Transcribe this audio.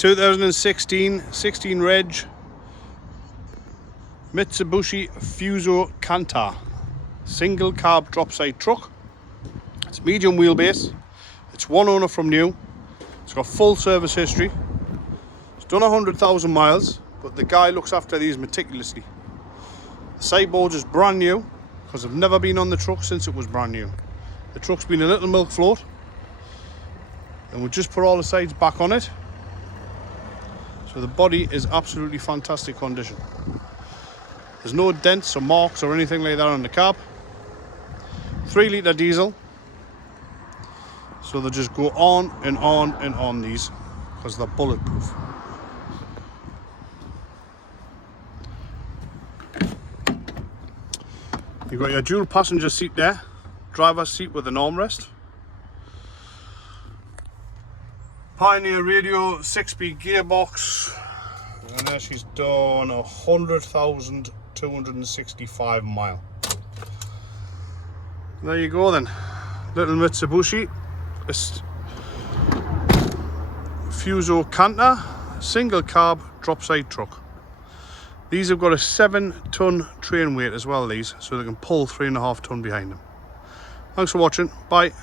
2016 16 reg Mitsubishi Fuso CANTER single carb dropside truck. It's medium wheelbase. It's one owner from new. It's got full service history. It's done 100,000 miles, but the guy looks after these meticulously. The sideboard is brand new because I've never been on the truck since it was brand new. The truck's been a little milk float, and we'll just put all the sides back on it. So the body is absolutely fantastic condition. There's no dents or marks or anything like that on the cab. 3-litre diesel. So they just go on and on and on, these, because they're bulletproof. You've got your dual passenger seat there, driver's seat with an armrest. Pioneer radio, 6-speed gearbox, and there she's done 100,265 miles. There you go then, little Mitsubishi Fuso CANTER single carb dropside truck. These have got a 7-ton train weight as well, these, so they can pull 3.5 ton behind them. Thanks for watching, bye.